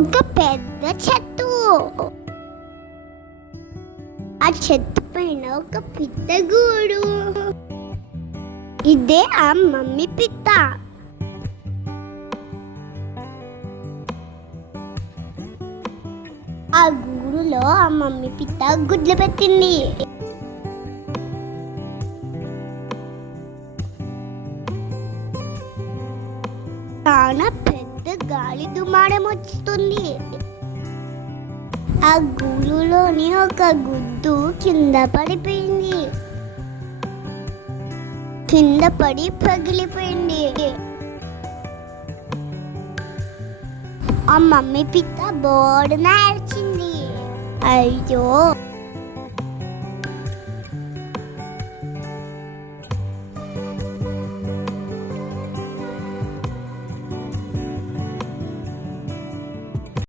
ఒక పెద్ద చెట్టు. ఆ చెట్టు పైన ఒక పిట్ట గూడు. ఇదే ఆ మమ్మీ పిట్ట. ఆ గూడులో ఆ మమ్మీ పిట్ట గుడ్లు పెట్టింది. చాలా పెద్ద గాలి దుమారం వస్తుంది. ఆ గూడులోని ఒక గుడ్డు కింద పడిపోయింది. కింద పడి పగిలిపోయింది. ఆ మమ్మీ పిట్ట బోడున ఏడ్చింది. అయ్యో,